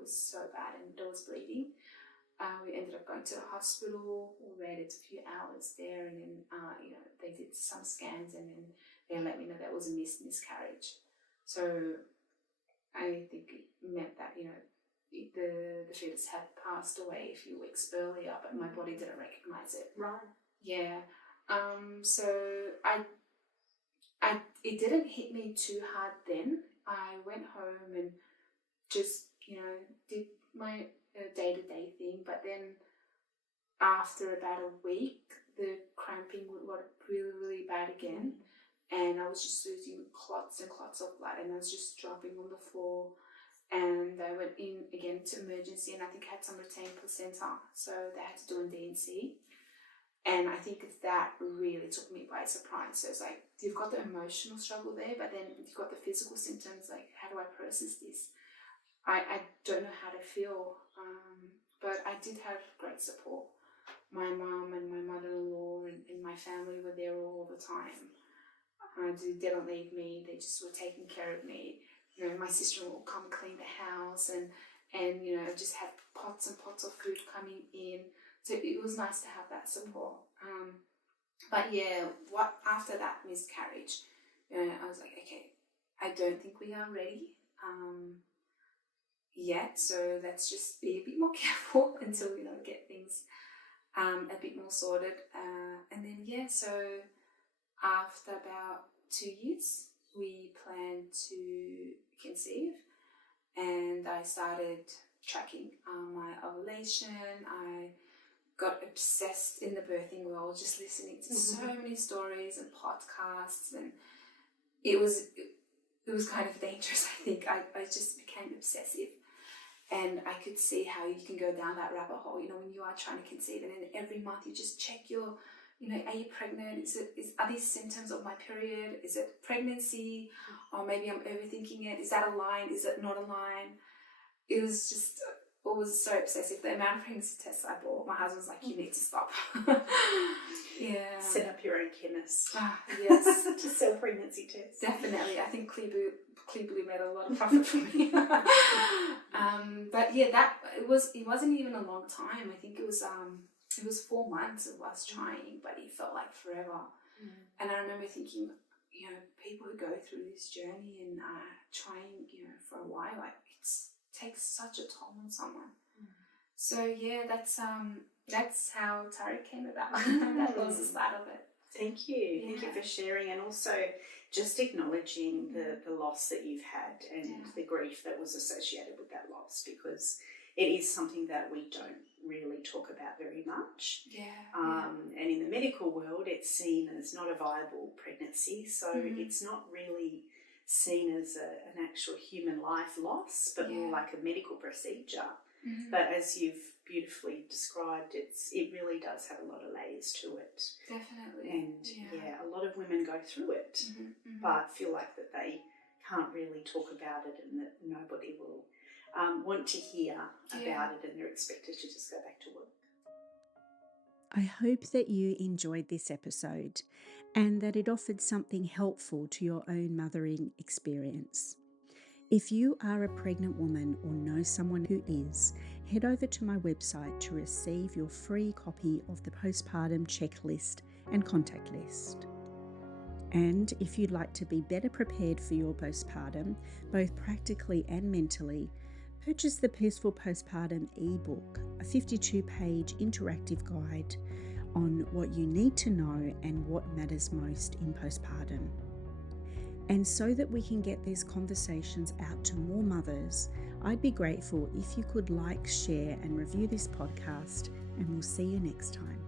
was so bad and it was bleeding. We ended up going to the hospital. We waited a few hours there, and then they did some scans, and then they let me know that was a miscarriage. So I think it meant that the fetus had passed away a few weeks earlier, but my body didn't recognize it. Right. Yeah. So it didn't hit me too hard then. I went home and just did my day-to-day thing, but then after about a week the cramping got really, really bad again, and I was just losing clots and clots of blood, and I was just dropping on the floor, and I went in again to emergency, and I think I had some retained placenta, so they had to do a D&C, and I think that really took me by surprise. So it's like you've got the emotional struggle there, but then you've got the physical symptoms, like how do I process this? I don't know how to feel, but I did have great support. My mum and my mother-in-law and my family were there all the time. They didn't leave me. They just were taking care of me. My sister-in-law would come and clean the house, and just had pots and pots of food coming in. So it was nice to have that support. But yeah, after that miscarriage, I was like, okay, I don't think we are ready yet, so let's just be a bit more careful until we get things a bit more sorted. And then so after about 2 years, we planned to conceive, and I started tracking my ovulation. I got obsessed in the birthing world, just listening to so many stories and podcasts, and it was kind of dangerous. I think I just became obsessive, and I could see how you can go down that rabbit hole, when you are trying to conceive, and then every month you just check your, are you pregnant? Are these symptoms of my period? Is it pregnancy? Or maybe I'm overthinking it. Is that a line? Is it not a line? It was so obsessive. The amount of pregnancy tests I bought, my husband was like, you need to stop. Yeah. Set up your own chemist. Yes. To sell pregnancy tests. Definitely. I think Clear Blue made a lot of profit for me. But yeah, it wasn't even a long time. I think it was 4 months of us trying, but it felt like forever. And I remember thinking, people who go through this journey and trying, for a while, like it takes such a toll on someone. So yeah, that's how Tari came about. That was the start of it. Thank you. Yeah. Thank you for sharing, and also just acknowledging the loss that you've had and the grief that was associated with that loss, because it is something that we don't really talk about very much. And in the medical world, it's seen as not a viable pregnancy, so it's not really seen as an actual human life loss, but more like a medical procedure. But as you've beautifully described, it really does have a lot of layers to it. Definitely. And a lot of women go through it, but feel like that they can't really talk about it, and that nobody will want to hear about it, and they're expected to just go back to work. I hope that you enjoyed this episode and that it offered something helpful to your own mothering experience. If you are a pregnant woman or know someone who is, head over to my website to receive your free copy of the postpartum checklist and contact list. And if you'd like to be better prepared for your postpartum, both practically and mentally, purchase the Peaceful Postpartum ebook, a 52-page interactive guide on what you need to know and what matters most in postpartum. And so that we can get these conversations out to more mothers, I'd be grateful if you could like, share, and review this podcast, and we'll see you next time.